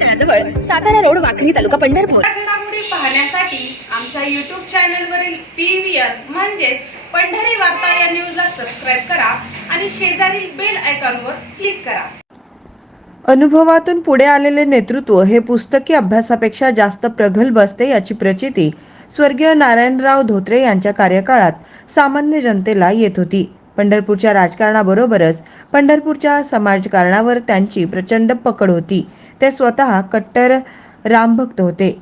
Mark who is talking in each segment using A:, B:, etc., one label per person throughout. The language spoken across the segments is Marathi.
A: तळाजवळ सातारा रोड वाखरी तालुका पंढरपूर.
B: पाहण्यासाठी आमच्या युट्यूब चॅनलवरील पी व्ही आर म्हणजेच पंढरी वार्ता या न्यूजला सबस्क्राईब करा आणि शेजारील बेल आयकॉनवर क्लिक करा.
C: अनुभवातून पुढे आलेले नेतृत्व हे पुस्तकी अभ्यासापेक्षा जास्त प्रगल्भ असते याची प्रचिती स्वर्गीय नारायणराव धोत्रे यांच्या कार्यकाळात सामान्य जनतेला येत होती. पंढरपूरच्या राजकारणाबरोबरच पंढरपूरच्या समाजकारणावर त्यांची प्रचंड पकड होती. ते स्वतः कट्टर रामभक्त होते.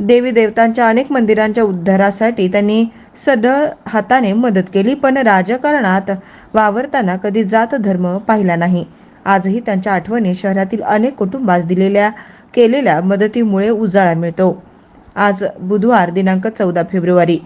C: देवी देवतांच्या अनेक मंदिरांच्या उद्धारासाठी त्यांनी सढळ हाताने मदत केली पण राजकारणात वावरताना कधी जात धर्म पाहिला नाही. आजही त्यांच्या आठवणी शहरातील अनेक कुटुंबास दिलेल्या केलेल्या मदतीमुळे उजाळा मिळतो. आज बुधवार दिनांक चौदा फेब्रुवारी.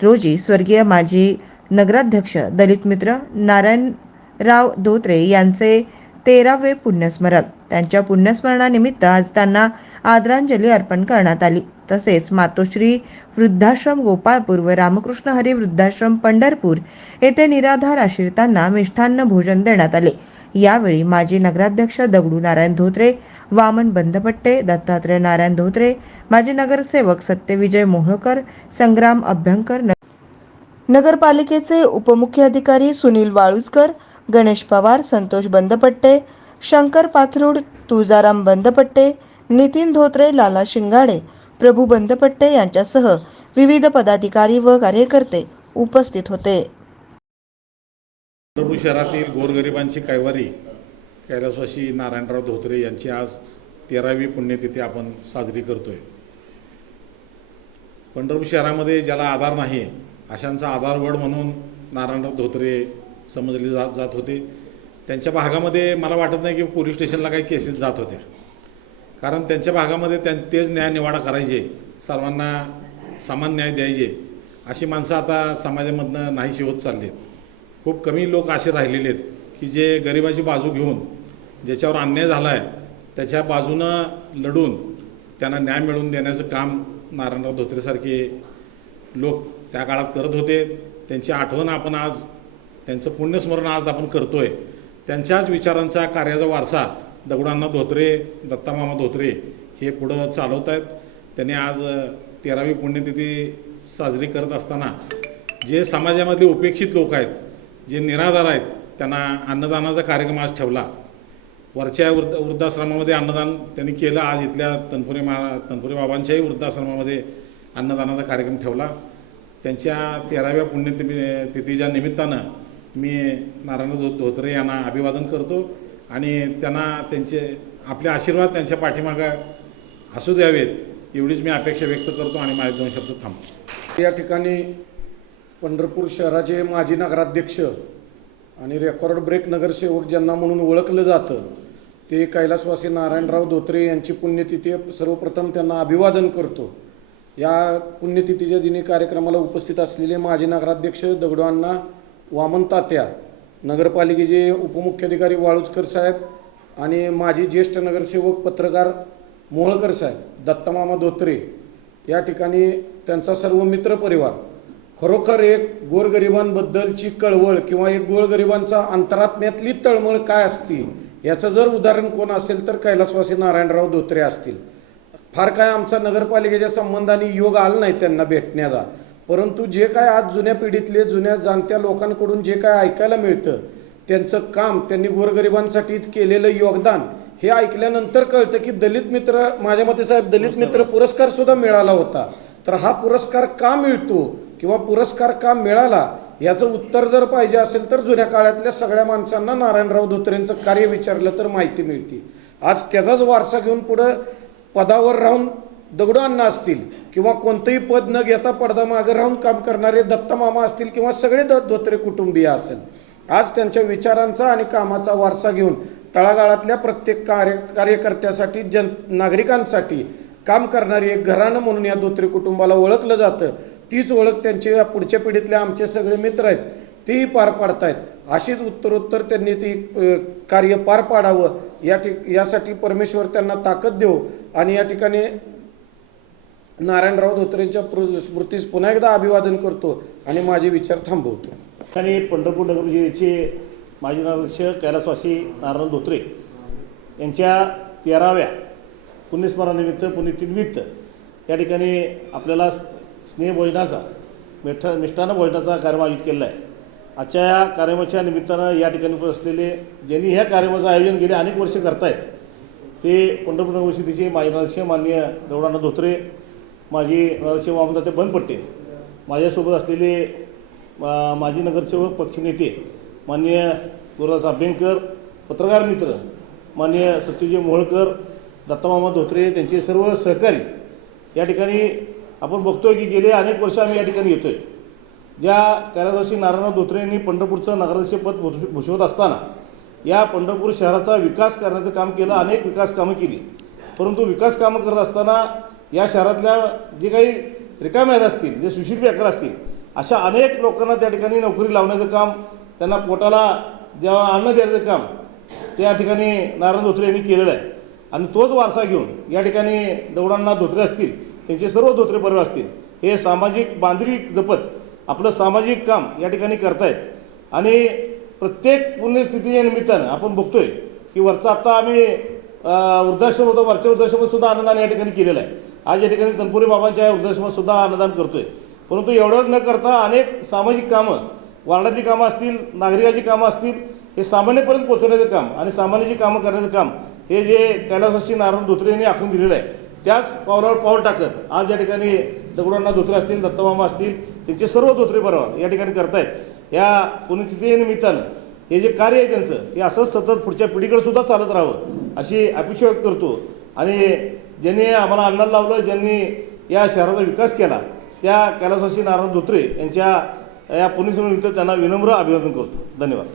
C: रोजी स्वर्गीय माजी नगराध्यक्ष दलित मित्र नारायणराव धोत्रे यांचे तेरावे पुण्यस्मरण. त्यांच्या पुण्यस्मरणानिमित्त आज त्यांना आदरांजली अर्पण करण्यात आली. तसेच मातोश्री वृद्धाश्रम गोपाळपूर व रामकृष्ण हरी वृद्धाश्रम पंढरपूर येथे निराधार आश्रितांना मिष्ठान्न भोजन देण्यात आले. यावेळी माजी नगराध्यक्ष दगडू नारायण धोत्रे वामन बंदपट्टे दत्तात्रय नारायण धोत्रे माजी नगरसेवक सत्यविजय मोहोळकर संग्राम अभ्यंकर नगरपालिकेचे उपमुख्य अधिकारी सुनील वाळुजकर गणेश पवार संतोष बंदपट्टे शंकर पाथरूड तुळजाराम बंदपट्टे नितीन धोत्रे लाला शिंगाडे प्रभू बंदपट्टे यांच्यासह विविध पदाधिकारी व कार्यकर्ते उपस्थित होते.
D: शहरातील गोरगरिबांची कैवारी कैलासवासी नारायणराव धोत्रे यांची आज तेरावी पुण्यतिथी आपण साजरी करतोय. पंढरपूर शहरामध्ये ज्याला आधार नाही अशांचा आधारवड म्हणून नारायणराव धोत्रे समजले जात जात होते. त्यांच्या भागामध्ये मला वाटत नाही की पोलीस स्टेशनला काही केसेस जात होत्या. कारण त्यांच्या भागामध्ये त्यां तेच न्यायनिवाडा करायचे. सर्वांना समान न्याय द्यायचे. अशी माणसं आता समाजामधनं नाहीशी होत चालली आहेत खूप कमी लोक असे राहिलेले आहेत की जे गरिबाची बाजू घेऊन ज्याच्यावर अन्याय झाला आहे त्याच्या बाजूनं लढून त्यांना न्याय मिळवून देण्याचं काम नारायणराव धोत्रेसारखे लोक त्या काळात करत होते. त्यांची आठवण आपण आज त्यांचं पुण्यस्मरण आज आपण करतो आहे त्यांच्याच विचारांचा कार्याचा वारसा दगडांना धोत्रे दत्तामामा धोत्रे हे पुढं चालवत आहेत. त्यांनी आज तेरावी पुण्यतिथी साजरी करत असताना जे समाजामधले उपेक्षित लोक आहेत जे निराधार आहेत त्यांना अन्नदानाचा कार्यक्रम आज ठेवला. वरच्या वृद्ध वृद्धाश्रमामध्ये अन्नदान त्यांनी केलं. आज इथल्या तनपुरे मा तनपुरे बाबांच्याही वृद्धाश्रमामध्ये अन्नदानाचा कार्यक्रम ठेवला. त्यांच्या तेराव्या पुण्यतिथी तिथीच्या निमित्तानं मी नारायण धो धोत्रे यांना अभिवादन करतो आणि त्यांना त्यांचे आपले आशीर्वाद त्यांच्या पाठीमागं असू द्यावेत एवढीच मी अपेक्षा व्यक्त करतो आणि माझे दोन शब्द थांबतो.
E: या ठिकाणी पंढरपूर शहराचे माजी नगराध्यक्ष आणि रेकॉर्ड ब्रेक नगरसेवक ज्यांना म्हणून ओळखलं जातं ते कैलासवासी नारायणराव धोत्रे यांची पुण्यतिथी सर्वप्रथम त्यांना अभिवादन करतो. या पुण्यतिथीच्या दिनी कार्यक्रमाला उपस्थित असलेले माजी नगराध्यक्ष दगडवांना वामन तात्या नगरपालिकेचे उपमुख्याधिकारी वाळुजकर साहेब आणि माजी ज्येष्ठ नगरसेवक पत्रकार मोहळकर साहेब दत्तमामा धोत्रे. या ठिकाणी त्यांचा सर्व मित्रपरिवार खरोखर एक गोरगरिबांबद्दलची कळवळ किंवा एक गोरगरिबांचा अंतरात्म्यातली तळमळ काय असती? याचं जर उदाहरण कोण असेल तर कैलासवासी नारायणराव धोत्रे असतील. फार काय आमचा नगरपालिकेच्या संबंधाने योग आला नाही त्यांना भेटण्याचा. परंतु जे काय आज जुन्या पिढीतले जुन्या जाणत्या लोकांकडून जे काय ऐकायला मिळतं त्यांचं काम त्यांनी गोरगरिबांसाठी केलेलं योगदान हे ऐकल्यानंतर कळतं की दलित मित्र माझ्या मते साहेब दलित मित्र पुरस्कार सुद्धा मिळाला होता. तर हा पुरस्कार का मिळतो किंवा पुरस्कार का मिळाला याचं उत्तर जर पाहिजे असेल तर जुन्या काळातल्या सगळ्या माणसांना नारायणराव धोत्रेंचं कार्य विचारलं तर माहिती मिळते. आज त्याचाच वारसा घेऊन पुढं पदावर राहून दगडूअण्णा असतील किंवा कोणतंही पद न घेता पडदामागे राहून काम करणारे दत्तमामा असतील किंवा सगळे द धोत्रे कुटुंबीय असेल. आज त्यांच्या विचारांचा आणि कामाचा वारसा घेऊन तळागाळातल्या प्रत्येक कार्य कार्यकर्त्यासाठी जन नागरिकांसाठी काम करणारी एक घराणं म्हणून या धोत्रे कुटुंबाला ओळखलं जातं. तीच ओळख त्यांचे या पुढच्या पिढीतले आमचे सगळे मित्र आहेत. तेही पार पाडतायत. अशीच उत्तरोत्तर त्यांनी ती कार्य पार पाडावं या ठिक यासाठी परमेश्वर त्यांना ताकद देऊ आणि या ठिकाणी नारायणराव धोत्रेंच्या स्मृतीस पुन्हा एकदा अभिवादन करतो आणि माझे विचार थांबवतो.
F: आणि पंढरपूर नगर जिल्ह्याचे माजी नगराध्यक्ष कैलासवासी नारायण धोत्रे यांच्या तेराव्या पुण्यस्मरणानिमित्त पुण्यतिनिमित्त या ठिकाणी आपल्याला स्नेहभोजनाचा मिठ मिष्ठान्न भोजनाचा कार्यक्रम आयोजित केलेला आहे. आजच्या या कार्यक्रमाच्या निमित्तानं या ठिकाणी उपस्थित असलेले ज्यांनी ह्या कार्यक्रमाचं आयोजन गेले अनेक वर्ष करतायत ते पंढरपूर नगर परिषदेचे माजी नरसिंह माननीय गौडांना धोत्रे माजी नरसिंह वामदाते बनपट्टे माझ्यासोबत असलेले मा- माजी नगरसेवक पक्षनेते माननीय गुरुदास अभ्यंकर पत्रकार मित्र माननीय सत्यजी मोहळकर दत्तामामा धोत्रे त्यांचे सर्व सहकारी या ठिकाणी आपण बघतोय की गेले अनेक वर्ष आम्ही या ठिकाणी येतोय. ज्या कैलासवासी नारायणराव धोत्रे यांनी पंढरपूरचं नगराध्यक्षपद भूष- भूषवत असताना या पंढरपूर शहराचा विकास करण्याचं काम केलं अनेक विकास कामं केली. परंतु विकास कामं करत असताना या शहरातल्या जे काही रिकाम्या असतील जे सुशील बेकार असतील अशा अनेक लोकांना त्या ठिकाणी नोकरी लावण्याचं काम त्यांना पोटाला जेव्हा अन्न देण्याचं काम त्या ठिकाणी नारायण धोत्रे यांनी केलेलं आहे. आणि तोच वारसा घेऊन या ठिकाणी दौडांना धोत्रे असतील त्यांचे सर्व धोत्रे परिवार असतील. हे सामाजिक बांधिली जपत आपलं सामाजिक काम या ठिकाणी करतायत. आणि प्रत्येक पुण्यस्थितीच्या निमित्तानं आपण बघतोय की वरचा आत्ता आम्ही वृद्धाश्रम होतो वरच्या वृद्धाश्रमात सुद्धा अन्नदान या ठिकाणी केलेलं आहे. आज या ठिकाणी तनपुरे बाबांच्या या वृद्धाश्रमात सुद्धा अन्नदान करतोय. परंतु एवढं न करता अनेक सामाजिक कामं वार्डातली कामं असतील नागरिकाची कामं असतील हे सामान्यपर्यंत पोहोचवण्याचं काम आणि सामान्याची कामं करण्याचं काम हे जे कैलासवासी नारायण धोत्रे यांनी आखून दिलेलं आहे त्याच पावलावर पाऊल टाकत आज या ठिकाणी दगडांना धोत्रे असतील दत्तमामा असतील त्यांचे सर्व धोत्रे बरोबर या ठिकाणी करतायत. या पुण्यतिथीनिमित्तानं हे जे कार्य आहे त्यांचं हे असंच सतत पुढच्या पिढीकडे सुद्धा चालत राहावं अशी अपेक्षा व्यक्त करतो. आणि ज्यांनी आम्हाला अन्नाला लावलं ज्यांनी या शहराचा विकास केला त्या कैलासवासी नारायण धोत्रे यांच्या या पुण्यस्मृतीनिमित्त त्यांना विनम्र अभिवादन करतो. धन्यवाद.